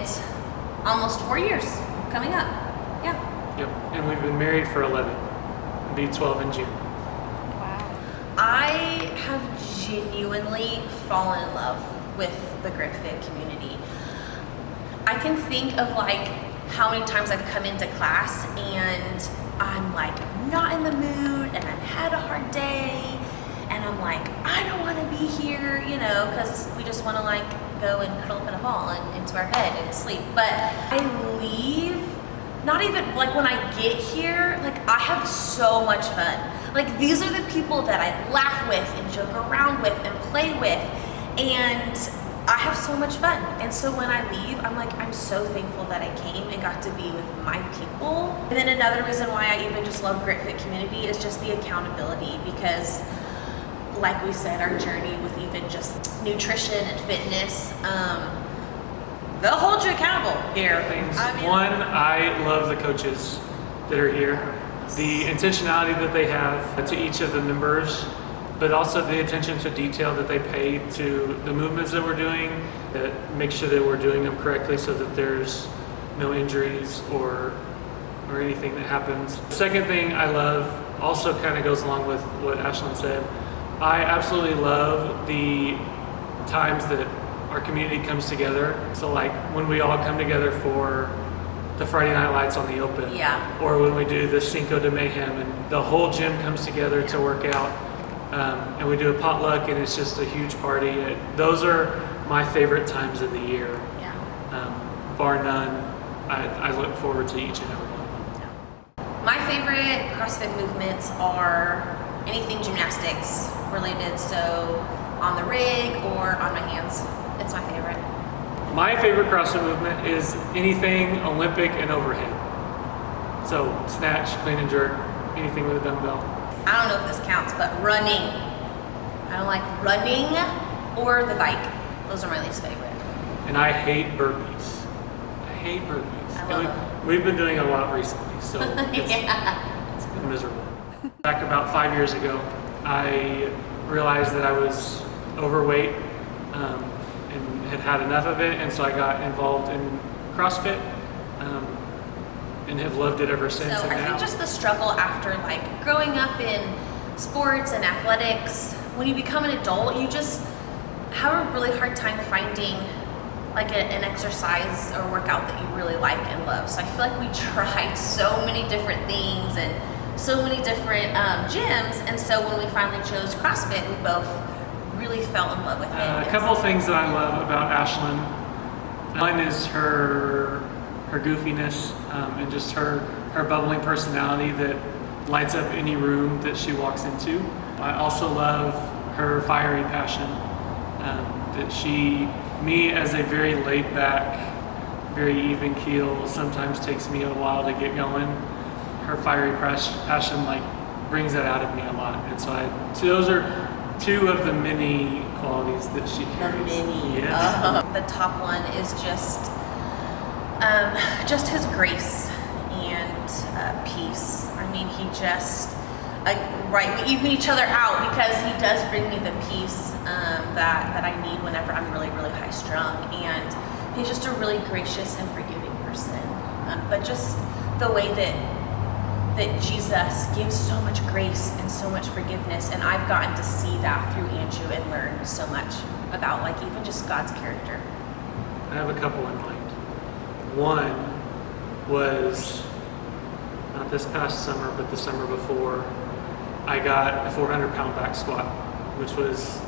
it almost 4 years coming up. Yeah. Yep. And we've been married for 11. It'll be 12 in June. Wow. I have genuinely fallen in love with the GritFit community. I can think of like how many times I've come into class and I'm like not in the mood and I've had a hard day and I'm like, I don't want to be here, you know, because we just want to like go and curl up in a ball and into our bed and sleep. But I leave, not even like when I get here, like I have so much fun. Like these are the people that I laugh with and joke around with and play with, and I have so much fun. And so when I leave, I'm like, I'm so thankful that I came and got to be with my people. And then another reason why I even just love GritFit community is just the accountability, because like we said, our journey with even just nutrition and fitness, they'll hold you accountable here. One, I love the coaches that are here. The intentionality that they have to each of the members, but also the attention to detail that they pay to the movements that we're doing, that make sure that we're doing them correctly so that there's no injuries or anything that happens. The second thing I love also kind of goes along with what Ashlyn said. I absolutely love the times that our community comes together. So like when we all come together for the Friday Night Lights on the Open, or when we do the 𝐓𝐘𝐒 and the whole gym comes together to work out, and we do a potluck and it's just a huge party. Those are my favorite times of the year, bar none. I look forward to each and every one of them. My favorite CrossFit movements are anything gymnastics related, so on the rig or on my hands. It's my favorite. My favorite CrossFit movement is anything Olympic and overhead. So snatch, clean and jerk, anything with a dumbbell. I don't know if this counts, but running. I don't like running or the bike. Those are my least favorite. And I hate burpees. I hate burpees. I love them. We've been doing a lot recently, so it's been miserable. Back about 5 years ago, I realized that I was overweight and had enough of it, and so I got involved in CrossFit and have loved it ever since. So I think just the struggle after like growing up in sports and athletics, when you become an adult, you just have a really hard time finding like an exercise or workout that you really like and love. So I feel like we tried so many different things and so many different gyms, and so when we finally chose CrossFit, we both really fell in love with it. A couple of things that I love about Ashlyn. One is her goofiness and just her bubbling personality that lights up any room that she walks into. I also love her fiery passion, that me as a very laid back, very even keel, sometimes takes me a while to get going. Her fiery passion like brings that out of me a lot, and so those are two of the many qualities that she carries. The many. Yes. The top one is just his grace and peace. I mean, he just we even each other out, because he does bring me the peace that I need whenever I'm really, really high strung, and he's just a really gracious and forgiving person. But just the way that Jesus gives so much grace and so much forgiveness, and I've gotten to see that through Andrew and learn so much about like even just God's character. I have a couple in mind. One was not this past summer, but the summer before. I got a 400-pound back squat, which was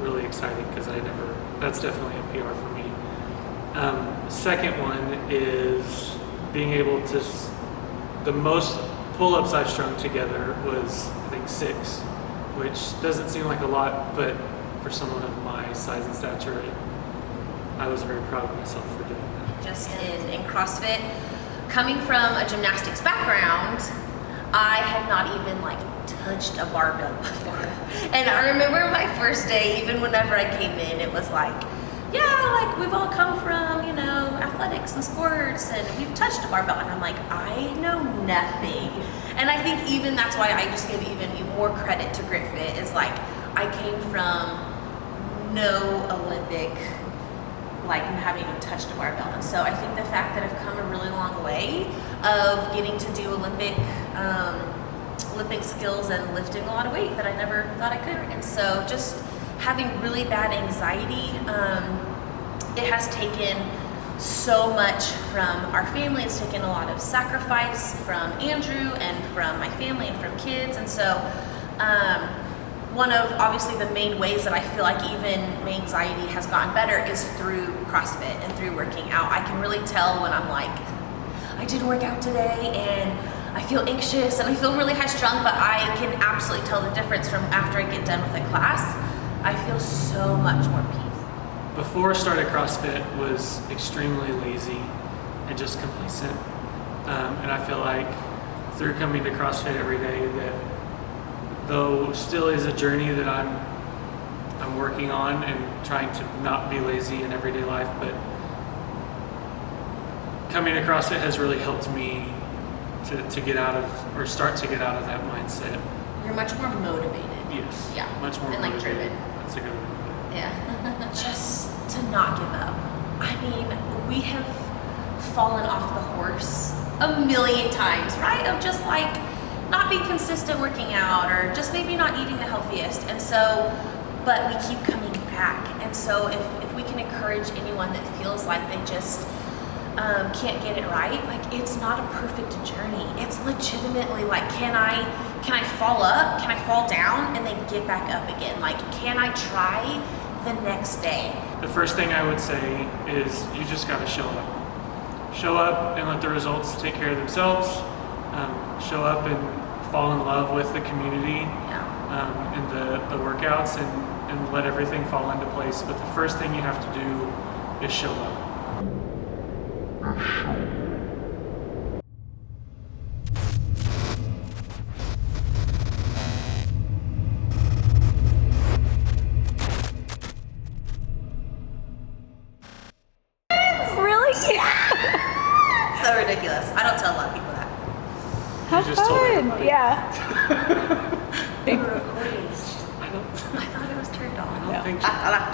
really exciting because that's definitely a PR for me. Second one is being able to, the most pull-ups I've strung together was, I think, 6, which doesn't seem like a lot, but for someone of my size and stature, I was very proud of myself for doing that. Just in CrossFit, coming from a gymnastics background, I had not even like touched a barbell before. And I remember my first day, even whenever I came in, it was like, yeah, like we've all come from, you know, athletics and sports, and we've touched a barbell. And I'm like, I know nothing. And I think even that's why I just give even more credit to GritFit, is like, I came from no Olympic like haven't even touched a barbell. And so I think the fact that I've come a really long way of getting to do Olympic skills and lifting a lot of weight that I never thought I could. And so just having really bad anxiety, it has taken so much from our family. It's taken a lot of sacrifice from Andrew and from my family and from kids. And so one of obviously the main ways that I feel like even my anxiety has gotten better is through CrossFit and through working out. I can really tell when I'm like, I didn't work out today and I feel anxious and I feel really high strung, but I can absolutely tell the difference from after I get done with a class. I feel so much more peace. Before I started CrossFit was extremely lazy and just complacent. And I feel like through coming to CrossFit every day that though still is a journey that I'm working on and trying to not be lazy in everyday life, but coming to CrossFit has really helped me to get out of, or start to get out of that mindset. You're much more motivated. Yes. Yeah. Much more and like motivated. driven. That's a good way to put it. Yeah. Just to not give up. I mean, we have fallen off the horse a million times, right? Of just like not being consistent working out or just maybe not eating the healthiest. And so, but we keep coming back. And so if we can encourage anyone that feels like they just can't get it right, like it's not a perfect journey. It's legitimately like, can I fall up? Can I fall down and then get back up again? Like, can I try the next day? The first thing I would say is you just got to show up. Show up and let the results take care of themselves. Show up and fall in love with the community and the workouts and let everything fall into place. But the first thing you have to do is show up. Really? So ridiculous. I don't tell a lot of people that. How You just told fun! everybody. Yeah. We were recording. I I thought it was turned on. don't think Ah.